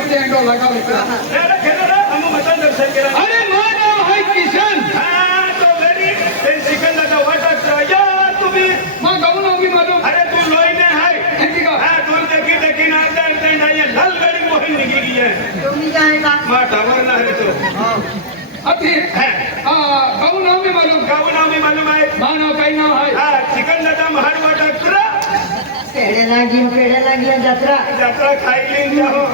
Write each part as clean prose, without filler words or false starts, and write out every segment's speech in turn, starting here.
अपने एंडो लगा मित्रा अरे खेलो हम मतदान दर्शन केला अरे मानो है किशन हां तो वेरी ते सिकंदरचा वाटा या तुम्ही मां गाऊन होगी मालूम अरे तू लोईने हाय ऐसी का हां तू देखी ना अंदर ते नाही लाल गाडी मोहीन निघी है तुम्ही जाएगा मा टावर ना रे तो अभी गाऊन नाव में मालूम आहे मानो काही नाव है हां सिकंदरचा महाड वाटा तुरा पेड़े लागी जत्रा जत्रा खाईली जाओ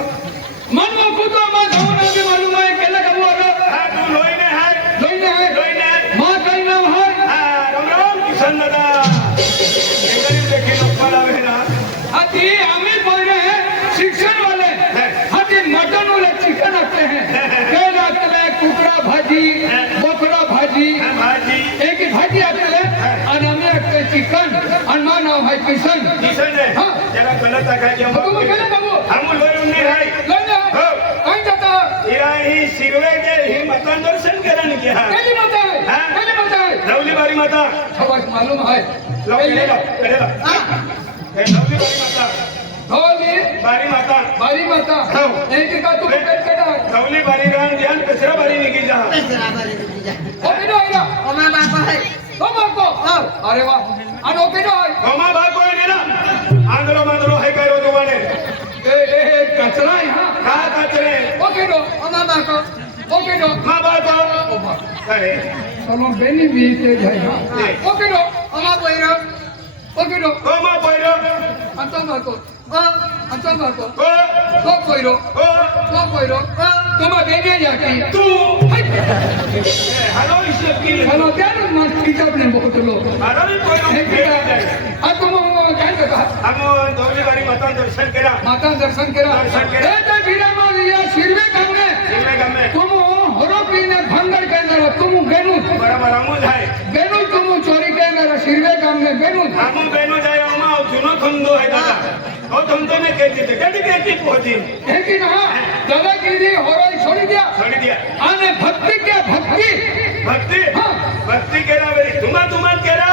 मन में कुतो मां गाऊन नाव में मालूम है केला का वो हां तू लोईने हाय लोईने मां काही नाव है राम राम किशन दादा एकरी देखी लोकला वेना अति हमें बोल रहे हैं शिक्षण वाले अति मटन वाले चिकन रखते हैं केला रखते हैं कुकड़ा भाजी बकरा भाजी भाजी एक ही भाजी आते हैं और हमें रखते हैं चिकन और मां नाम है किशन किशन है हाँ। जरा गलत आ गया तुम केला बाबू हम लोईने हाय लोईने हो कहीं जाता इरा ही शिरवे दे ही मतदान दर्शन कराने गया केली माता है हाँ। केली माता है लवली बारी माता खबर मालूम है लवली कडेला हाँ हे लवली बारी माता होली बारी माता बारी माता हो। एक का तू पेट केला लवली बारी रान ध्यान कचरा बारी निघी जा पैसा बारे रुकी जा ओ किनो आइला ओ मां बाप है तो बाको अरे वाह अनो किनो है गोमा भाग कोई नहीं ना आंध्रो है करो तुम्हारे ए कचरा यहाँ का कचरे ओ किनो ओ मां बाप ओ किनो माँ बाप ओ बा अरे चलो बेनी भी तेज है यहाँ ओ किनो ओ मां बोइरो ओ किनो गोमा पोइरो अंतर बाको ओ अंतर बाको ओ तो कोइरो ओ तो कोइरो तुम बेनी जाती तू हेलो ईश्वर की चलो क्या ना मन खींचत नहीं बहुत लोग अरे कोई एक का तुम क्या कहा हम दोली बारी माता दर्शन करा माता दर्शन करा दर्शन करा। ए तो गिरा मां लिया शिरवे हमने शिरवे गम में तुम हरोपी ने भंगर के अंदर तुम बेनु बराबर अमूल है बेनु तुम चोरी के अंदर शिरवे काम में बेनु हम बेनो जाए अम्मा जुनो खंडो है दादा ओ तुम तो ने कहती थी गड़ी कहती पहुंची लेकिन हाँ दादागिरी होरोई छोड़ दिया छोड़ दिया आने भक्ति क्या भक्ति भक्ति हाँ। भक्ति केला वेरी तुम्हा केला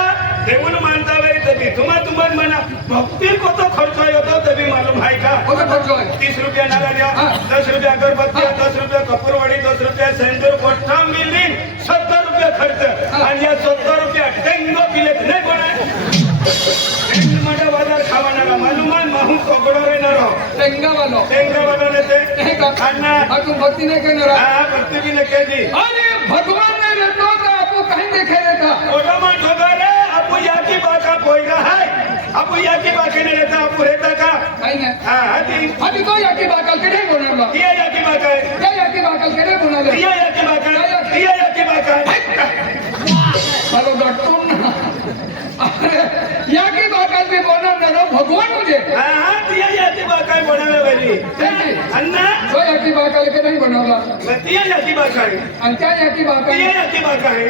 देवून मानता वेरी तभी तुम्हा मना भक्ति को तो खर्च होतो तभी मालूम है का वो तो खर्च है 30 रुपया नारळ्या हाँ। 10 रुपया अगरबत्ती 10 रुपया कपूरवाडी 10 रुपया सेंदूर कोठा मिली 70 रुपया खर्च हाँ। आणि या 70 रुपया टेंगो बिलेट नाही कोणा माझा बाजार खावाना मालूम आहे माहू कोगडो रे नरो टेंगा वालो टेंगो बनवले ते एक का अन्ना तुम भक्ति नहीं करने रहा हां भक्ति की ने कहती अरे भगवान ने रहता तो आपको कहीं देखे रहता ओला मा ठोगाले आपू याकी बाका पोईला है आपू याकी बाके ने रहता आपू रहता का कहीं नहीं हां हाती अभी तो याकी बाकल के नहीं बोलने लो ये याकी बाका है क्या याकी बाकल के नहीं बोलने लो ये याकी बाका है ये याकी बाका है चलो तुम ना अरे याकी बाकल भी बोलने लो भगवान मुझे हां दिया याकी बाका है बनावे वाली अन्ना तो याकी बाकल के नहीं बनाला दिया याकी बाका है अंत्या याकी बाकल दिया याकी बाका है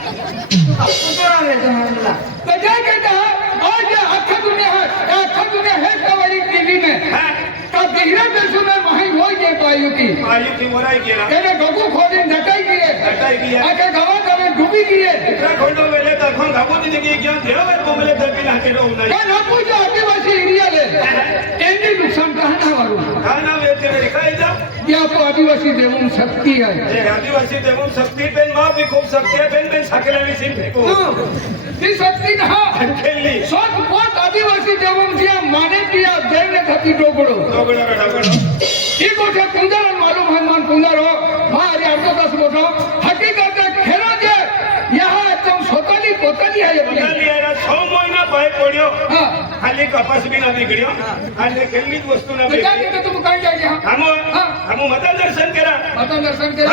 उतरा रे तुम्हाला तो क्या कहता है आज ये अखा दुनिया है कवरी टीवी में हां का गहरा देशों में वहीं हो ये पायु की आयु की मोराई केला तेरे गगु खोदी नटाई की है हटाई किया आके गवा गवे डूबी की है इतना खोंडो वेले तक हम घाबोती दिगी क्यों देवे कोमले तक ना के रहू नहीं क्या ना पूछो आदिवासी एरिया ले एंडी नुकसान कहाँ ना वालू खाना वेचे मेरी खाई जा ये आपको आदिवासी देवों शक्ति है ये आदिवासी देवों शक्ति पेन मां भी खूब शक्ति है पेन साकेला भी सिम फेंको ये शक्ति ना खेलली सब बहुत आदिवासी देवों जिया माने पिया देव ने धती डोगड़ो डोगड़ो ये कोठे कुंदर मालूम है मान कुंदर हो मारे अर्धो दस मोटो हकीकत खेलो जे यहाँ तुम सोताली पोताली है अपनी लिया 6 महीना पाए पड़ियो हाँ खाली कपास भी ना बिगड़ियो आणि खेलली वस्तू ना तो क्या बिगड़ी कहते तुम कहीं जाइए हम हाँ हम माता दर्शन करा माता दर्शन के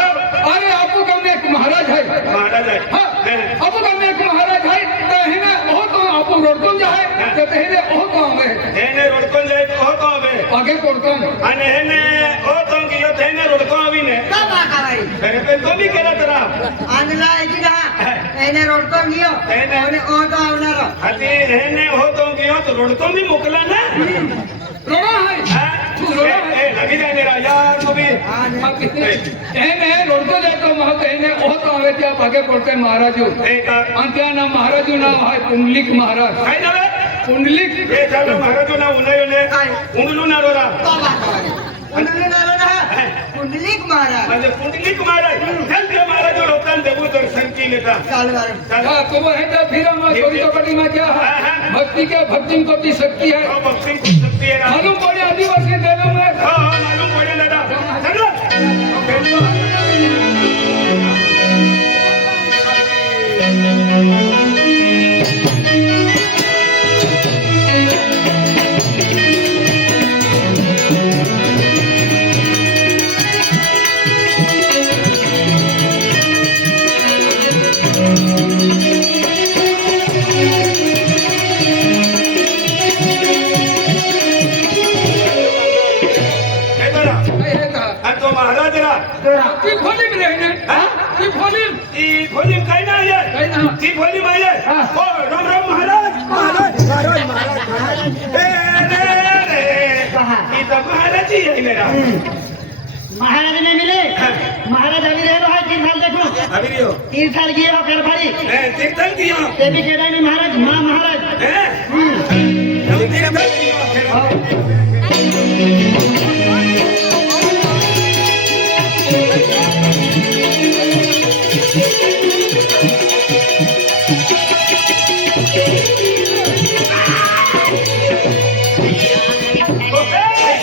अरे आपको गाँव में एक महाराज है महाराज है हाँ आपको गाँव में एक महाराज है तो है ना बहुत तो आपको रोडकन जाए तो है बहुत तो हमें हेने रोडकोन जाय तो तो आवे आगे पड़कन आणि हेने ओ तो कियो हेने रोडको आवीने का बाका भाई अरे पे तो भी केला तरा आंधला एकी का एने रोडको गियो एने- ओने ओ तो आवनार हाती हेने हो तो कियो तो रोडको भी मोकला ना रोड़ा है हां तू रोड़ा है ए लगी जाने राजा तू भी એને રોડતો જતો મહત એને ઓહત આવે ત્યાં ભાગે પડતે મહારાજો एक અંત્યાના મહારાજુ નામ હોય પુંડલિક મહારાજ काय नाव पुंडलिक ए चालू महाराज ना उन्हायो ने उंडलू ना रोरा तो बाका भाई कुंडली आलो ना कुंडलिक महाराज म्हणजे पुंडलिक महाराज त्यांचे महाराज लोकांना देऊ दर्शन केले का चाल बरं हाँ, तो वो है तो फिर हम चोरी चौपटी में क्या है भक्ति क्या भक्ति को की शक्ति है हो, भक्ती खूप शक्ती आहे ना मालूम पड़े आदिवासी देनों में हो, हो, मालूम पडेल दादा चलो हे बघा. नहीं है कहा आणि तो महाराज ना की खोली में रहने की खोली ती खोली काय नाही आहे काही ना ती खोली माही आहे हा. हो राम राम महाराज महाराज रे रे कहा ही तर महाराजी आहे मेरा महाराज ने मिले महाराज अभी रहे है 3 साल देखो अभी रियो 3 साल किए हो कर भाई तीर्थन दिया ते भी केदार ने महाराज मां महाराज तीर्थन दिया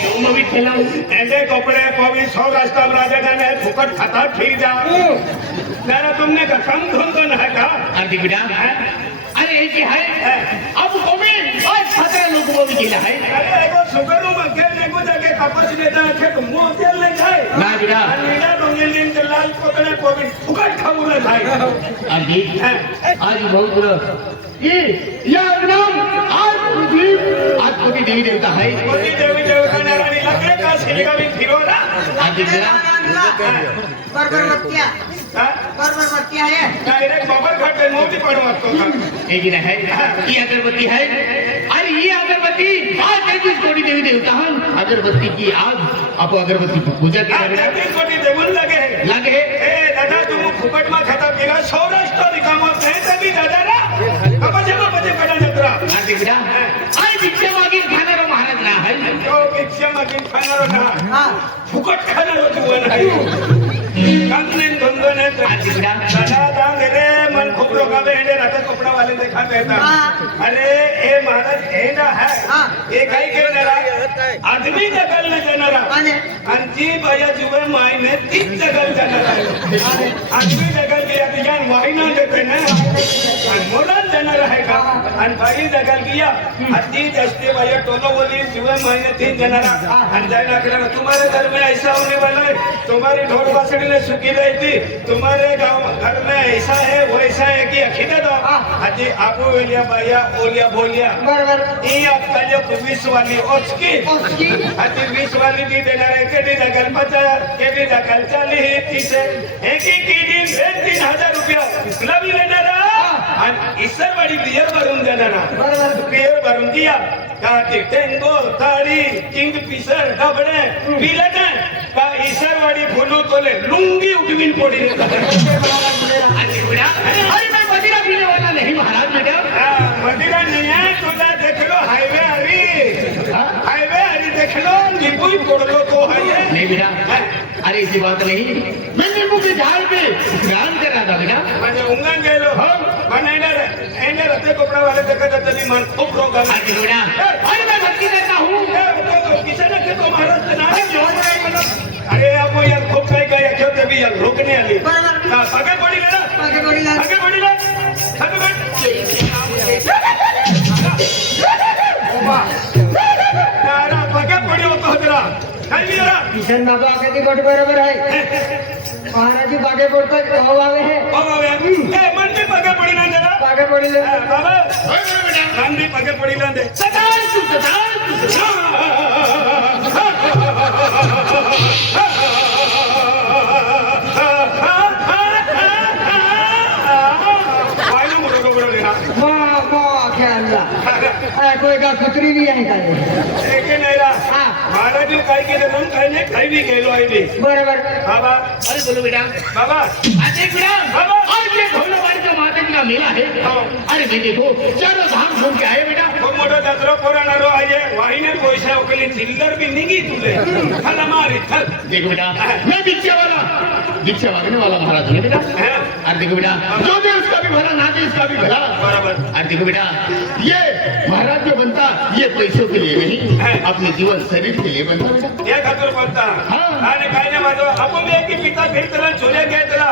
ऐसे कपड़े कोई सौराष्ट्र राजधानी फुकट खाता ठीक जा जरा तुमने का कम धुन है का अरे बेटा अरे ये क्या है अब कौन और छात्र लोग को भी केला है अरे एगो सुगरू में खेलने को जाके कपस लेता है कि मुंह तेल ले जाए ना बेटा नीला डोंगेलिन के लाल कोतने को भी फुकट खाऊ ना खाए अरे आज बहुत बुरा ये नाम आज कोटी देवी देवता है कोई देवी देवता ने रानी लगे का सिलिका भी फिरो ना आज बेटा बरबरवतिया बरबरवतिया है डायरेक्ट बाबर घाट पे मोती पड़वा तो एक दिन है ये अगरबत्ती है अरे ये अगरबत्ती आज 33 कोटी देवी देवता है अगरबत्ती की आज आप अगरबत्ती की पूजा आज करें 33 कोटी देवन लगे लगे ए दादा तुम फुकट में खाता पीला सौराष्ट्र रिकामा है तभी दादा ना कपजे कड़ा जत्रा आज बेटा आज भिक्षा मागील खाणारा महाराज ना है तो भिक्षा मागीन खाणार ना हां फुकट खाणार जीवन आहे कांगने धंदोने आज बेटा दादा दांग रे मन खूप लोकांना हेडे राहते कपडा वाले देखा येतात अरे ए महाराज हे ना है हे काही घेणारा आदमी दखल न देणारा आणि आणि जी बाया जुवे मायने तीच दखल देणार आहे आदमी दखल किया तिच्या वाहिना देते ना आणि मोलान देणार आहे का आणि बाई दखल किया अति जास्ती बाया टोलो बोली जुवे मायने तीच देणारा आणि जायला केला तुम्हारे घर में ऐसा होने वाला है तुम्हारी ढोल बासड़ी ने सुखी रहती तुम्हारे गांव घर में ऐसा है वैसा है कि अखिदा दो अजी आपू वेलिया बाया ओलिया बोलिया बरोबर ये आपका जो 20 वाली उसकी उसकी अति 20 वाली भी देना है केडी दगल 50 केडी दगल 40 30 एक की दिन 3000 रुपया इसला भी लेना आणि इसरवाडी बियर भरून देणार बरोबर बियर भरून दिया का ते टेंगो ताड़ी किंग फिशर डबडे पिलट का इसरवाडी फुलू तोले लुंगी उठवीन पोड़ी देता आज बेटा अरे मैं मदिरा पीने वाला नहीं महाराज बेटा मदिरा नहीं है तुझा देख लो हाईवे हरी देख लो नींबू ही फोड़ लो तो है ये नहीं बेटा अरे ऐसी बात नहीं मैं नींबू के झाड़ पे स्नान कर रहा था बेटा म्हणजे उंगण गेलो पण एंडर रते कपड़ा वाले देखा जाते नहीं मन खूप रोग आला आज बेटा अरे मैं भक्ति करता हूँ किसने के तो महाराज के नाम अरे आपको यार खूप काही काही आख्यो ते भी यार रोकने आली बरोबर आगे बढ़ी ले ना आगे बढ़ी ला आगे बढ़ी ले आगे तारा आगे पड़ी होतो हजरा काय भी जरा किशन बाबा आगे की गोट बरोबर है महाराज जी बागे पड़ता कहो आवे है बाबा ए मन भी आगे पड़ी ना जरा आगे पड़ी ले बाबा मन भी आगे पड़ी ना दे सदान तू सदान पाहिलं मोठं डोंगर लेना माँ ख्याल कोई का कुतरी भी आहे का एक नाही रा हाँ महाराज काय केलं म्हणून काही नाही काही बी गेलो आहे मी बरोबर बाबा अरे बोलो बेटा बाबा आज एक बेटा बाबा आज ये भोलाबाड़ी का माता जी का मेला है अरे मैं देखो चारों धाम घूम के आए बेटा खूप मोठा जत्रा पोराणारो पाहिजे वाहिने पैसा ओकली चिल्लर भी निघी तुले चल हमारी चल देखो बेटा मैं दीक्षा मांगने वाला महाराज हूँ बेटा। हाँ। और देखो बेटा जो दे उसका भी भला ना दे उसका भी भला। बराबर। और देखो बेटा ये महाराज जो बनता ये पैसों के लिए नहीं हाँ। अपने जीवन शरीर के लिए बनता बेटा। या खातर बोलता हाँ। आणि काय नाही माझं आपण एक पिता फिरतला चोऱ्या घ्यायला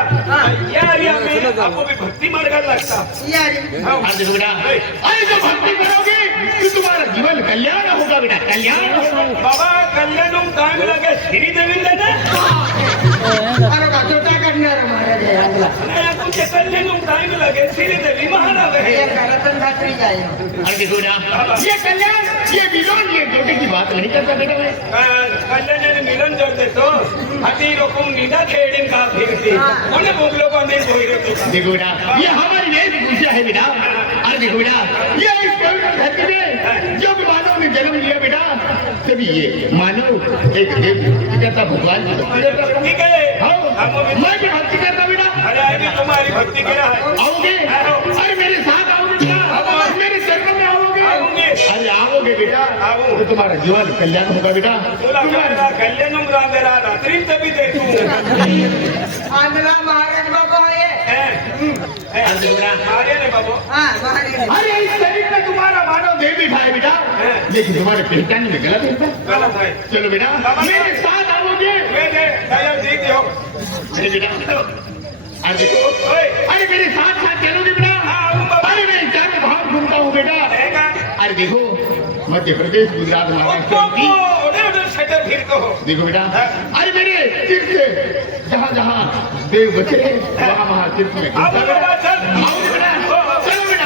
या एरिया में आपको भी भक्ति मार्गाला लागता यारी हाँ। और देखो बेटा अरे जो भक्ति करोगे तो तुम्हारा जीवन कल्याण होगा बेटा कल्याण। बाबा कल्याण टाइम लगे श्री देवी लेना अरे वाचोटा करणार महाराज आहे आपला नाही आपण ते कल्याण टाइम लगे श्री देवी महाराज हे है घरातून रात्री जाय और देखो बेटा ये कल्याण ये विलोन ये छोटे की बात नहीं करता बेटा मैं। कल्याणाने मिलन जर देतो हाती रोखून निदा खेळीन का फिरते कोणी बोललो का नाही बोलतो देखो बेटा ये हमारी वेशभूषा है बेटा। और देखो बेटा ये इस पवित्र धरती में जब मानव ने जन्म लिया बेटा तभी ये मानव एक देव करता भगवान की भक्ति करता। ठीक है हाँ मैं भी भक्ति करता बेटा। अरे अभी तुम्हारी भक्ति किया है आओगे अरे मेरे साथ आओगे बेटा मेरे शरण में आओगे। आऊंगे। अरे आओगे बेटा आओ। तो तुम्हारा जीवन कल्याण होगा बेटा। तुला कळला कल्याण रांगेरा रात्री तभी दे तू आंध्रा महाराज बाबा आहे और देखो बेटा मारे रे बाबू हा महाराज अरे इस शरीर में तुम्हारा मानव देह भी है बेटा लेकिन तुम्हारे पहचान में गलत है। गलत है चलो बेटा मेरे साथ आओगे। मेरे दया जीत हो अरे बेटा अरे देखो ओए अरे मेरे साथ साथ चलोगे बेटा। हाँ आऊं बाबा अरे मैं चारों धाम घूमता हूँ बेटा। रहेगा अरे देखो मध्य प्रदेश गुजरात महाराष्ट्र ओप्पो MP, उधर उधर शटर फिरतो हो देखो बेटा अरे मेरे तीर्थ से जहाँ जहाँ देव बचे हैं वहाँ वहाँ तीर्थ में घूमता आओ बाबा बेटा। चल आओगे बेटा चलो बेटा।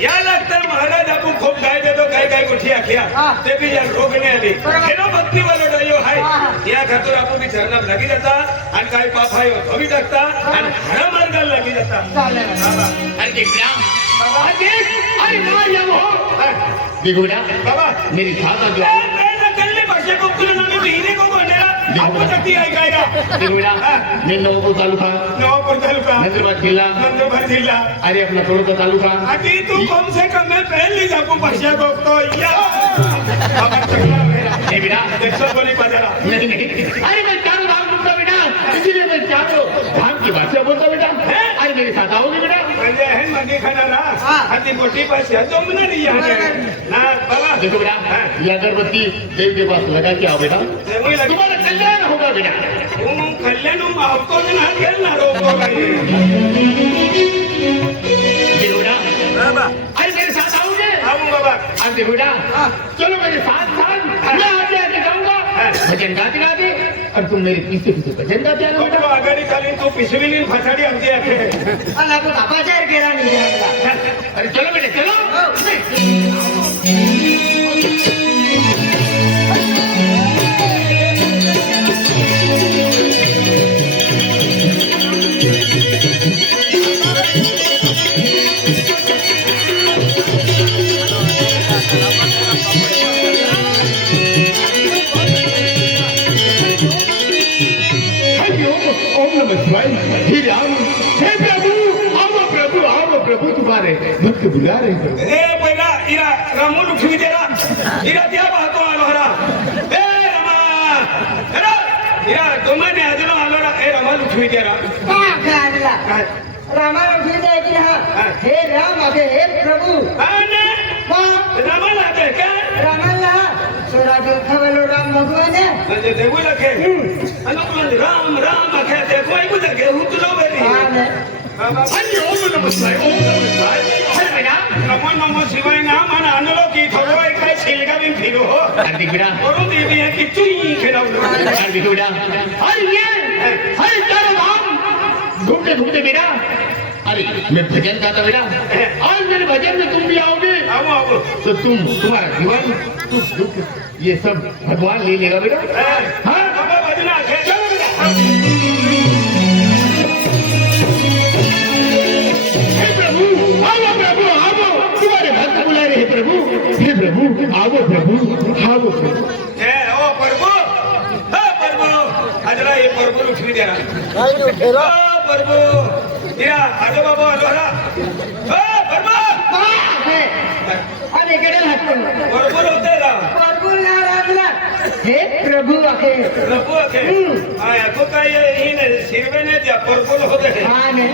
या लागतं महाराज आपण खूप काय देतो काय काय गोष्टी आख्या हा. ते बी या रोगणे आली बरोबर. हेनो भक्ती वालो डयो हाय हा, हा. या खातर आपण बी चरणात लागी जाता आणि काय पाप आहे धोवी टाकता आणि हरा मार्गाला लागी जाता चालेल बाबा अरे देख बेटा अरे देख अरे मार या वो देखो बेटा बाबा मेरी खाता जो मैं नकलने भाषे को तुलना में महीने को बनेरा आपको शक्ति आई गाएगा देखो बेटा मैं नवपूर तालुका नवापूर तालुका नंदुरबार जिल्हा नंदुरबार जिल्हा अरे अपना तोड़ता तालुका आधी तू कम से कम मैं पहले जापू भाषा को तो या बाबा चकला मेरा ए बेटा देखो बोली बाजारा नहीं नहीं अरे मैं चारों धाम घूमता बेटा इसीलिए मैं चारों धाम की भाषा बोलता बेटा। अरे मेरे साथ आओगे बेटा। म्हणजे हे मध्ये खाणारा आधी मोठी भाषा जमना नाही आहे ना बाबा देखो बेटा ये अगरबत्ती देव के पास लगा के आओ बेटा तुम्हारा कल्याण होगा बेटा। तू कल्याण आवतो ना गेल ना रोको काही देखो बेटा बाबा अरे मेरे साथ आओगे। आऊं बाबा अब देखो बेटा चलो मेरे साथ साथ मैं आगे आगे जाऊंगा भजन गाते गाते और तुम मेरे पीछे पीछे भजन गाते आना तो बेटा। आघाडी खाली तू पिशवी फसाडी आमची आहे आणि आपण बाबाच्या गेला नाही अरे चलो बेटे चलो। ओम नमः शिवाय। हे राम हे प्रभु आओ प्रभु तुम्हारे भक्त बुला रहे हो। ए पहिला इरा रामू लुठवी देरा इरा त्या पाहतो आलो हरा ए रमा हरा इरा तुम्हाने अजून आलो ना ए रमा लुठवी देरा आणला रामायण उठून जाय की हा हे राम आहे हे प्रभु आने रमा लागे का रामाला सोरा देखावलो राम भगवान म्हणजे देऊ लखे अनुकूल राम राम अखे देखो ऐकू लगे उतलो बेरी बाबा हरि ओम नमः शिवाय ओम नमः शिवाय। अरे बेटा नमो नमो शिवाय नाम आणि आणलो की थोडं काय शिलगा बिन फिरो हो अरे देख बेटा करून देवी आहे की चुई खेळवलो अरे देखो बेटा अरे ये अरे चारों धाम घूमते घूमते बेटा अरे मैं भजन गाता बेटा, आज मेरे भजन में तुम भी आओगे आओ आओ तो तुम्हारा जीवन सुख दुख ये सब भगवान ले लेगा बेटा। हाँ बाबा भजना चलो बेटा। हे प्रभु आओ प्रभु आओ, तुम्हारे भक्त बुला रहे हैं प्रभु। हे प्रभु आओ प्रभु आओ प्रभु। ओ प्रभु, हाँ प्रभु हजरा ये प्रभु उठवी द्या प्रभु या आजो बाबा आलो ना प्रभु आणि इकडे हटकून प्रभु होते ना प्रभू नाराजला हे प्रभू आहे प्रभु होते हाँ को काय इन सिरवे ने दिया प्रभु होते हा ने